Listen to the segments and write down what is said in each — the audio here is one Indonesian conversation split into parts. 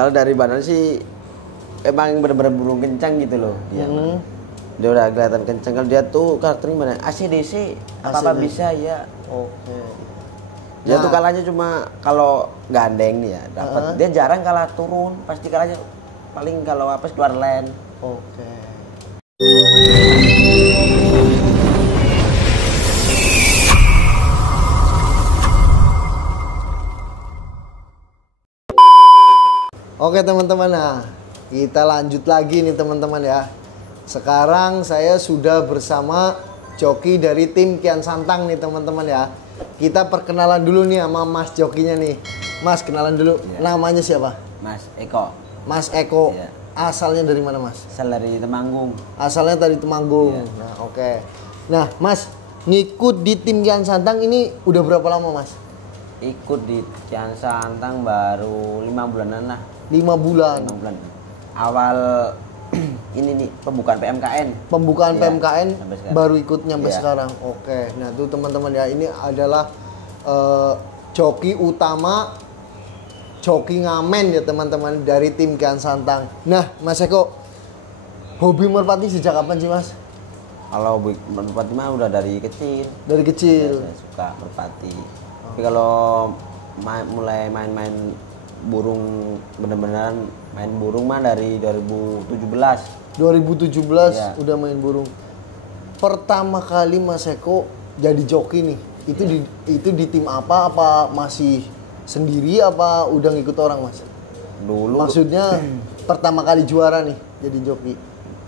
Kalau dari badan sih emang bener-bener burung kencang gitu loh dia. Dia udah kelihatan kencang. Kalau dia tuh karakternya mana? ACDC apa bisa ya. Oke. Dia tuh kalahnya cuma kalau gandeng nih ya dapat. Dia jarang kalah turun, pasti kalahnya paling kalau apa keluar land. Oke. Oke teman-teman, nah kita lanjut lagi nih teman-teman ya. Sekarang saya sudah bersama joki dari tim Kian Santang nih teman-teman ya. Kita perkenalan dulu nih sama Mas jokinya nih. Mas, kenalan dulu. Namanya siapa? Mas Eko. Mas Eko. Iya. Asalnya dari mana Mas? Asal dari Temanggung. Asalnya dari Temanggung. Iya. Nah, oke. Nah, Mas, ngikut di tim Kian Santang ini udah berapa lama Mas? Ikut di Kian Santang baru 5 bulanan lah. 5 bulan. 5 bulan. Awal ini nih pembukaan PMKN. Pembukaan Iya, PMKN sampai sekarang. baru ikut nyampe Iya. sekarang. Oke. Nah, tuh teman-teman ya, ini adalah joki utama, joki ngamen ya teman-teman dari tim Kian Santang. Nah, Mas Eko, hobi merpati sejak kapan sih Mas? Kalau merpati mah udah dari kecil. Dari kecil. Saya suka merpati. Tapi kalau mulai main-main burung bener-beneran main burung mah dari 2017. 2017 Iya. udah main burung. Pertama kali Mas Eko jadi joki nih, itu di tim apa? Apa masih sendiri apa udah ngikut orang Mas? Dulu Maksudnya pertama kali juara nih jadi joki.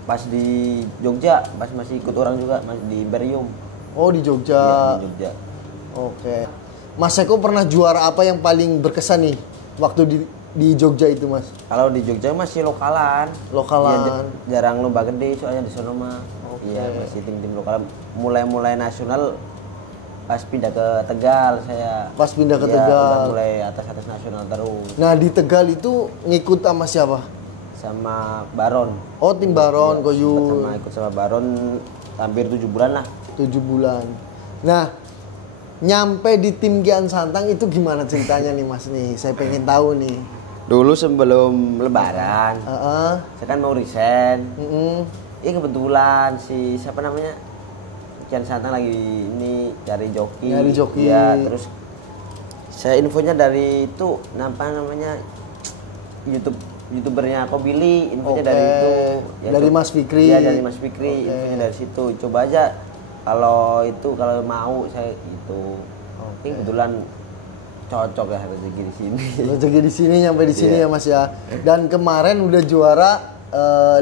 pas di Jogja, pas masih ikut orang juga, masih di Imperium. Oh di Jogja. Iya, di Jogja. Oke. Mas Eko pernah juara apa yang paling berkesan nih waktu di Jogja itu Mas? Kalau di Jogja masih lokalan. Lokalan. Iya, jarang lomba gede soalnya di sono mah. Oke. Iya, masih tim-tim lokalan. Mulai nasional pas pindah ke Tegal saya. Pas pindah ke Iya, Tegal. udah mulai atas nasional terus Nah di Tegal itu ngikut sama siapa? sama Baron. Oh tim Baron, Koyun. Ikut sama Baron hampir 7 bulan lah. 7 bulan. Nah, nyampe di tim Kian Santang itu gimana ceritanya nih Mas nih? Saya pengen tahu nih. Dulu sebelum lebaran, saya kan mau resign. Kebetulan si siapa namanya? Kian Santang lagi ini cari joki. Nyari joki. Ya, terus saya infonya dari itu namanya YouTubernya Kobili, infonya Oke. dari itu. Dari Mas Fikri. Iya, dari Mas Fikri, Oke. infonya dari situ. Coba aja kalau mau saya itu. Ini kebetulan cocok ya rezeki di sini. Rezeki di sini nyampe di sini Iya. ya Mas ya. Dan kemarin udah juara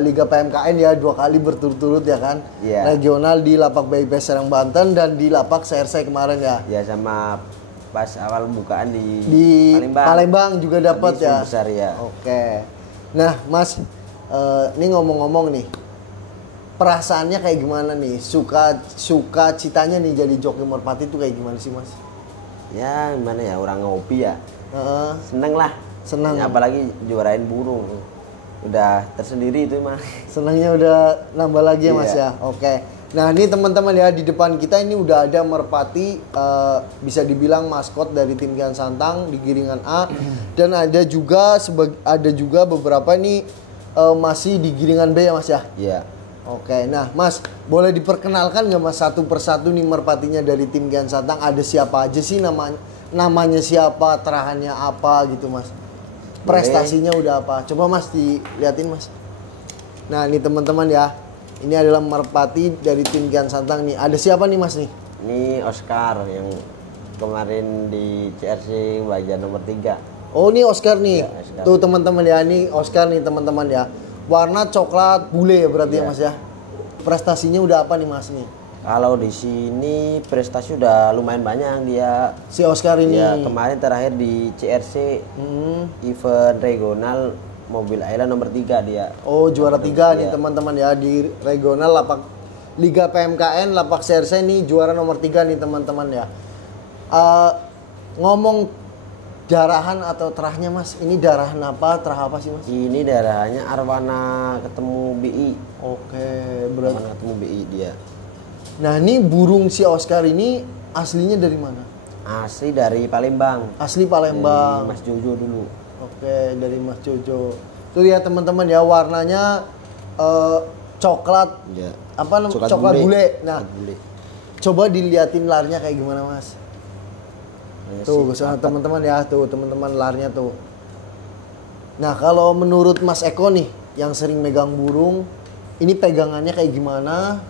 Liga PMKN ya 2 kali berturut-turut ya kan. Iya. Regional di Lapak BIP Serang Banten dan di Lapak CRC kemarin ya. Ya sama pas awal bukaan Di Palembang juga dapat Di ya. Besar ya. Oke. Nah, Mas, ini ngomong-ngomong nih, perasaannya kayak gimana nih? Suka citanya nih jadi joki merpati itu kayak gimana sih, Mas? Ya gimana ya, orang ngopi ya. Heeh. Seneng lah. Seneng. Ya, apalagi juarain burung. Udah tersendiri itu mah. Senangnya udah nambah lagi ya Mas Iya. ya. Oke. Nah ini teman-teman ya di depan kita ini udah ada merpati bisa dibilang maskot dari tim Kian Santang di Giringan A dan ada juga beberapa nih masih di Giringan B ya Mas ya. Iya. Oke. Nah Mas boleh diperkenalkan nggak Mas satu persatu nih merpatinya dari tim Kian Santang ada siapa aja sih namanya siapa, terahannya apa gitu Mas. Prestasinya udah apa? Coba Mas diliatin Mas. Nah, ini teman-teman ya. Ini adalah merpati dari tim Kian Santang nih. Ada siapa nih Mas nih? Ini Oscar yang kemarin di CRC bagian nomor 3. Oh, ini Oscar nih. Iya, Oscar. Tuh teman-teman ya, ini Oscar nih teman-teman ya. Warna coklat bule ya berarti ya Iya. Mas ya. Prestasinya udah apa nih Mas nih? Kalau di sini prestasi udah lumayan banyak dia. Si Oscar ini. Ya, kemarin terakhir di CRC event regional Mobil Island nomor 3 dia. Oh, juara 3 nih Iya. teman-teman ya di regional lapak Liga PMKN lapak CRC nih juara nomor 3 nih teman-teman ya. Ngomong darahan atau terahnya Mas, ini darahan apa, terah apa sih Mas? Ini daerahnya Arwana ketemu BI. Oke, berarti. Arwana ketemu BI dia. Nah, ini burung si Oscar ini aslinya dari mana? Asli dari Palembang. Asli Palembang. Dari Mas Jojo dulu. Oke, dari Mas Jojo. Tuh ya teman-teman ya, warnanya coklat. Ya. Apa namanya? Coklat bule. Nah, bule. Coba diliatin larnya kayak gimana, Mas? Tuh, kesana teman-teman ya, tuh teman-teman larnya tuh. Nah, kalau menurut Mas Eko nih, yang sering megang burung, ini pegangannya kayak gimana?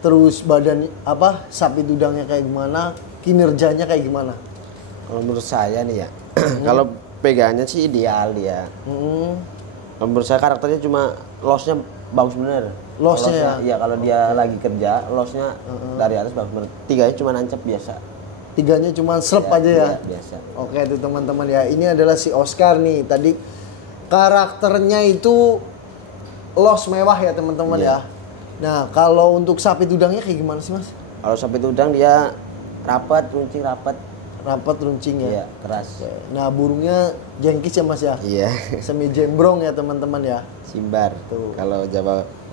Terus badan apa? Sapi udangnya kayak gimana? Kinerjanya kayak gimana? Kalau menurut saya nih ya, kalau pegangannya sih ideal ya. Kalau menurut saya karakternya cuma lossnya bagus bener. Lossnya ya? Iya, kalau dia lagi kerja, lossnya dari atas bagus bener. Tiganya cuma nancep biasa. Tiganya cuma slep aja ya? Iya, biasa. Oke itu teman-teman ya, ini adalah si Oscar nih. Tadi karakternya itu loss mewah ya teman-teman ya. Nah kalau untuk sapi tudangnya kayak gimana sih Mas? Kalau sapi tudang dia rapat, runcing rapat. Rapat runcing ya? Iya, keras. Nah burungnya jengkis ya Mas ya? Iya. Semi jembrong ya teman-teman ya? Simbar tuh. Kalau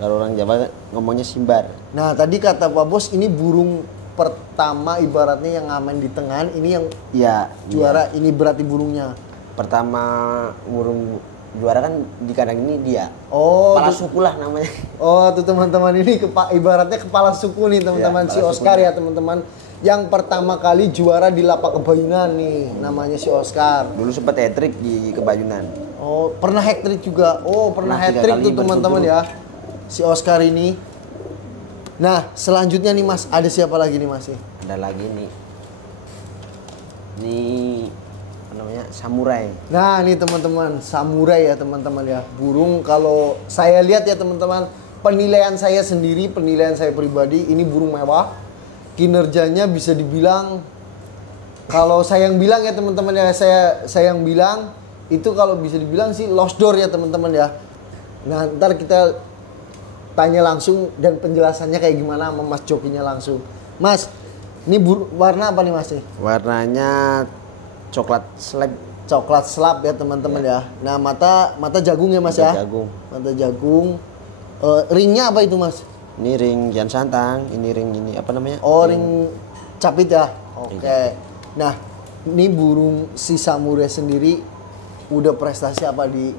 orang Jawa ngomongnya simbar. Nah tadi kata Pak Bos ini burung pertama ibaratnya yang ngamen di tengah, ini yang juara, ini berarti burungnya. Pertama burung juara kan di kandang ini dia. Oh, kepala suku lah namanya. Oh, tuh teman-teman ini ibaratnya kepala suku nih teman-teman si Oscar ya teman-teman. Yang pertama kali juara di Lapak Kebayunan nih, namanya si Oscar. Dulu sempat hat-trick di Kebayunan. Oh, pernah hat-trick juga. Oh, pernah hat-trick tuh teman-teman ya. Si Oscar ini. Nah, selanjutnya nih Mas, ada siapa lagi nih Mas? Ada lagi nih. Ini apa namanya? Samurai. Nah, ini teman-teman, samurai ya teman-teman ya. Burung kalau saya lihat ya teman-teman, penilaian saya sendiri, penilaian saya pribadi, ini burung mewah. Kinerjanya bisa dibilang, kalau saya yang bilang ya teman-teman ya, saya yang bilang itu kalau bisa dibilang sih lost door ya teman-teman ya. Nah, ntar kita tanya langsung dan penjelasannya kayak gimana sama Mas jokinya langsung. Mas, ini warna apa nih Mas nih? Warnanya coklat slab. Coklat slab ya teman-teman ya. Nah, mata jagung ya Mas ya? Jagung. Mata jagung. Ringnya apa itu Mas? Ini ring Kian Santang, ini ring ini apa namanya? Oh, ring capit ya. Oke. Nah, ini burung si samurai sendiri udah prestasi apa di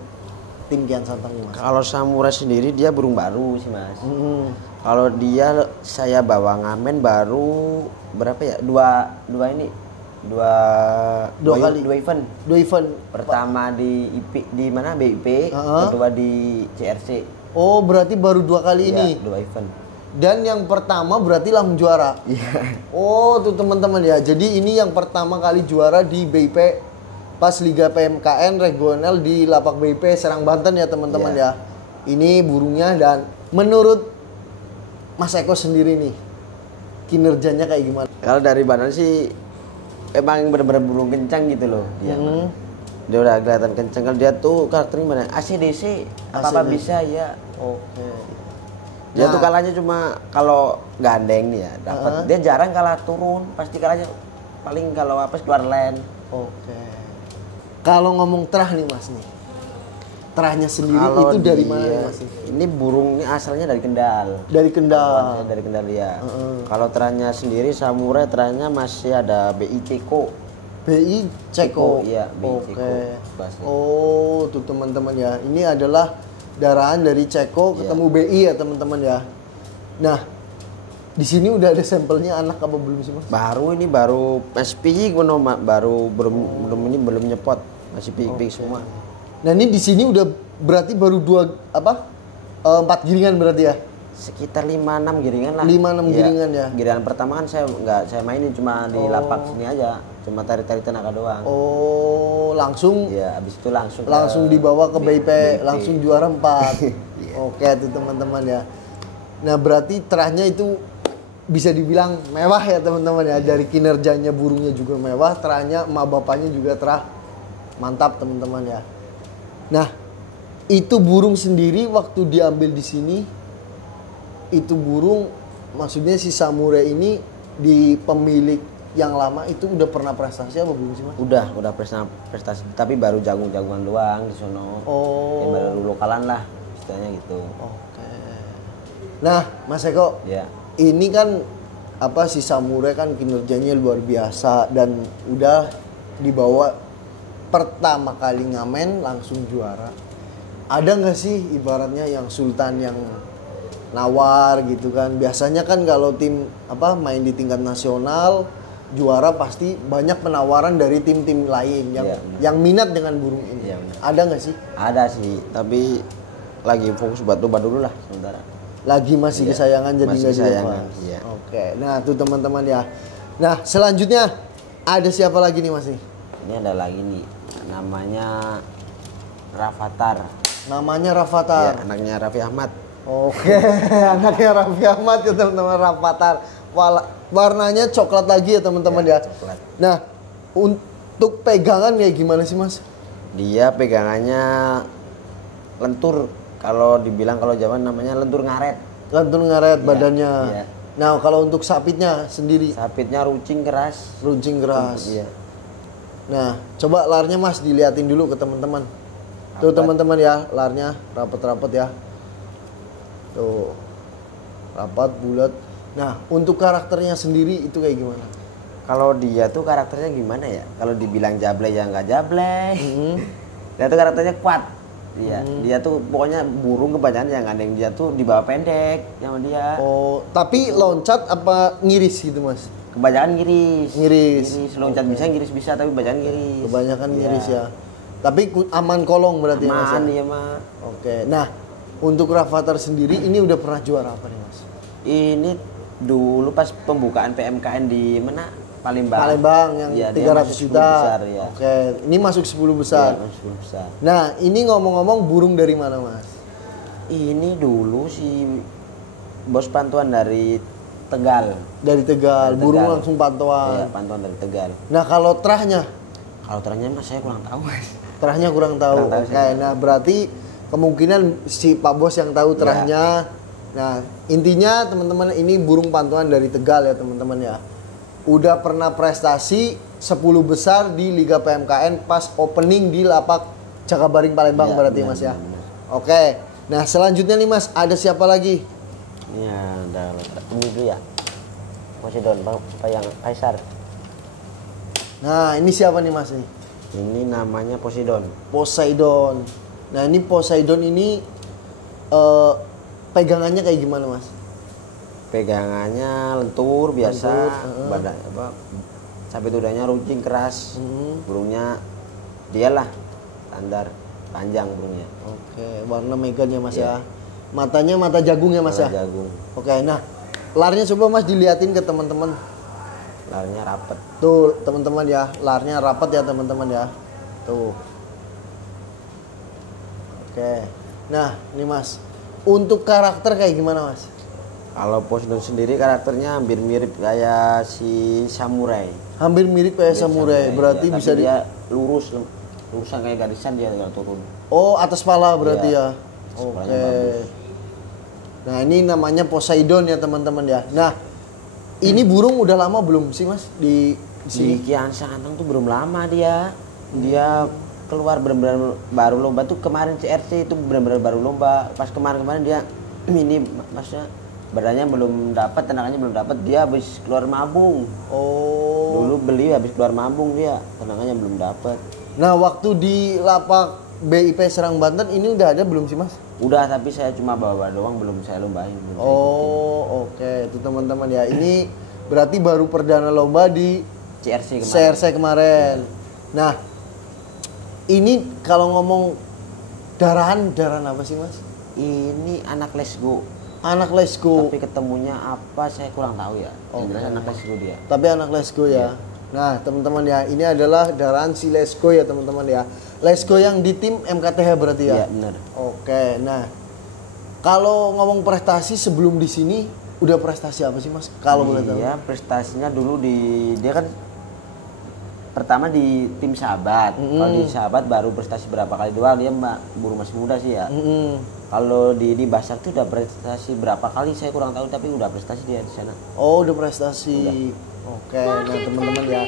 tim Kian Santang nih Mas? Kalau samurai sendiri dia burung baru sih Mas. Kalau dia saya bawa ngamen baru berapa ya? Dua event. Dua event. Pertama di di mana? BIP, kedua di CRC. Oh, berarti baru 2 kali ini. 2 event. Dan yang pertama berarti langsung juara. Iya. Oh, tuh teman-teman ya. Jadi ini yang pertama kali juara di BIP pas Liga PMKN regional di Lapak BIP Serang Banten ya teman-teman ya. Ini burungnya, dan menurut Mas Eko sendiri nih, kinerjanya kayak gimana? Kalau dari badan sih emang bener-bener burung kencang gitu loh. Dia udah kelihatan kencang. Kalau dia tuh karakternya mana? ACDC, apa-apa bisa ya. Oke. Dia tuh kalahnya cuma kalau gandeng nih ya, dapat. Dia jarang kalah turun, pasti kalahnya paling kalau apa keluar land. Oke. Kalau ngomong terah nih Mas nih. Terahnya sendiri kalau itu dari mana nih Mas? Ini burungnya asalnya dari Kendal. Dari Kendal. Dari Kendal ya. Kalau terahnya sendiri samurai, terahnya masih ada BI Ceko. BI Ceko. Iya, BI Ceko. Oh, tuh teman-teman ya. Ini adalah darahan dari Ceko ketemu BI ya teman-teman ya. Nah, di sini udah ada sampelnya anak apa belum sih Mas? Baru SPI baru belum nyepot, masih pik semua. Nah, ini di sini udah berarti baru 4 giringan berarti ya? Sekitar 5-6 giringan lah. 5-6 giringan ya. Giringan pertama kan saya mainin cuma di lapak sini aja, cuma tarik-tarik tenaga doang. Oh, langsung? Iya, habis itu langsung dibawa ke BIP, langsung juara 4. Oke tuh teman-teman ya. Nah, berarti terahnya itu bisa dibilang mewah ya teman-teman ya. Dari kinerjanya burungnya juga mewah, terahnya emak bapaknya juga terah mantap teman-teman ya. Nah, itu burung sendiri waktu diambil di sini, itu burung maksudnya si samurai ini di pemilik yang lama itu udah pernah prestasi apa belum sih Mas? Udah prestasi, tapi baru jagung-jagungan doang di sono. Oh. Ya, baru lokalan lah istilahnya gitu. Oke. Nah, Mas Eko. Ya. Ini kan apa si samurai kan kinerjanya luar biasa dan udah dibawa pertama kali ngamen langsung juara. Ada nggak sih ibaratnya yang sultan yang nawar gitu kan? Biasanya kan kalau tim main di tingkat nasional juara pasti banyak penawaran dari tim-tim lain yang minat dengan burung ini. Ada nggak sih? Ada sih, tapi lagi fokus buat lomba dulu lah sementara. Lagi masih kesayangan jadi nggak dilepas. Oke, nah tuh teman-teman ya. Nah selanjutnya ada siapa lagi nih Mas? Ini ada lagi nih, namanya Rafathar. Namanya Rafathar. Ya, anaknya Raffi Ahmad. Oke, anaknya Raffi Ahmad ya teman-teman, Rafathar. Warnanya coklat lagi ya teman-teman ya. Coklat. Nah, untuk pegangan kayak gimana sih Mas? Dia pegangannya lentur. Kalau dibilang kalau zaman namanya lentur ngaret. Lentur ngaret badannya. Iya. Nah, kalau untuk sapitnya sendiri? Sapitnya runcing keras. Runcing keras. Iya. Nah, coba larnya Mas diliatin dulu ke teman-teman. Tuh teman-teman ya, larnya rapat-rapat ya. Tuh. Rapat, bulat. Nah, untuk karakternya sendiri itu kayak gimana? Kalau dia tuh karakternya gimana ya? Kalau dibilang jablay ya nggak jablay. Dia tuh karakternya kuat. Iya, dia tuh pokoknya burung kebanyakan yang ada yang dia tuh di bawah pendek sama dia. Oh, tapi loncat apa ngiris gitu Mas? Kebanyakan ngiris. Ngiris. Loncat bisa, ngiris bisa, tapi kebanyakan ngiris. Kebanyakan ngiris ya. Tapi aman kolong berarti aman, Mas ya? dia mah. Oke. Nah, untuk Rafathar sendiri ini udah pernah juara apa nih Mas? Ini dulu pas pembukaan PMKN di mana? Palembang. Palembang yang ya, 300 juta. Besar, ya. Oke, ini masuk 10 besar. Ya, 10 besar. Nah, ini ngomong-ngomong burung dari mana Mas? Ini dulu si bos pantuan dari Tegal. Dari Tegal, burung langsung pantauan. Iya, pantauan dari Tegal. Nah, kalau terahnya? Kalau terahnya mas saya kurang tahu. Terahnya kurang tahu. Oke, nah berarti kemungkinan si Pak Bos yang tahu terahnya. Nah, intinya teman-teman ini burung pantauan dari Tegal ya teman-teman ya. Udah pernah prestasi 10 besar di Liga PMKN pas opening di lapak Jakabaring Palembang ya, berarti benar, Mas ya. Benar. Oke. Nah, selanjutnya nih Mas, ada siapa lagi? Iya, ada tunggu dulu ya. Poseidon, yang Kaisar. Nah, ini siapa nih Mas nih? Ini namanya Poseidon. Poseidon. Nah, ini Poseidon ini pegangannya kayak gimana Mas? Pegangannya lentur biasa, badan sabit udahnya runcing keras. Burungnya dialah standar panjang burungnya. Oke, warna megannya Mas ya. Matanya mata jagung ya Mas ya. Jagung. Oke, nah larnya coba Mas diliatin ke teman-teman. Larnya rapat. Tuh teman-teman ya, larnya rapat ya teman-teman ya. Tuh. Oke. Nah, ini Mas. Untuk karakter kayak gimana Mas? Kalau Poseidon sendiri karakternya hampir mirip kayak si samurai. Hampir mirip kayak samurai. Berarti ya, bisa dia lurusan kayak garisan dia kalau turun. Oh, atas pala berarti ya. Oke. Nah, ini namanya Poseidon ya teman-teman ya. Nah, ini burung udah lama belum sih Mas di sini? Di Kian Santang tuh belum lama dia. Dia keluar benar-benar baru lomba tuh kemarin CRC itu benar-benar baru lomba. Pas kemarin dia ini maksudnya badannya belum dapat, tenagannya belum dapat, dia habis keluar mabung. Oh. Dulu beli habis keluar mabung dia, tenagannya belum dapat. Nah, waktu di lapak BIP Serang Banten ini udah ada belum sih Mas? Udah, tapi saya cuma bawa doang, belum saya lombain. Oh, oke. Itu teman-teman ya. Ini berarti baru perdana lomba di CRC kemarin. Nah, ini kalau ngomong darahan apa sih Mas? Ini anak Lesgo. Anak Lesgo. Tapi ketemunya apa saya kurang tahu ya. Yang jelas anak Lesgo dia. Tapi anak Lesgo ya. Nah, teman-teman ya, ini adalah darahan si Lesgo ya, teman-teman ya. Lesgo yang di tim MKTH berarti ya? Iya, benar. Oke. Nah, kalau ngomong prestasi sebelum di sini udah prestasi apa sih Mas? Kalau boleh tahu. Iya, prestasinya dulu dia kan pertama di tim Sahabat. Kalau di Sahabat baru prestasi berapa kali doang, dia burung masih muda sih ya. Kalau di Basak tuh udah prestasi berapa kali saya kurang tahu, tapi udah prestasi dia di sana. Oh, udah prestasi. Udah. Oke, nah teman-teman ya.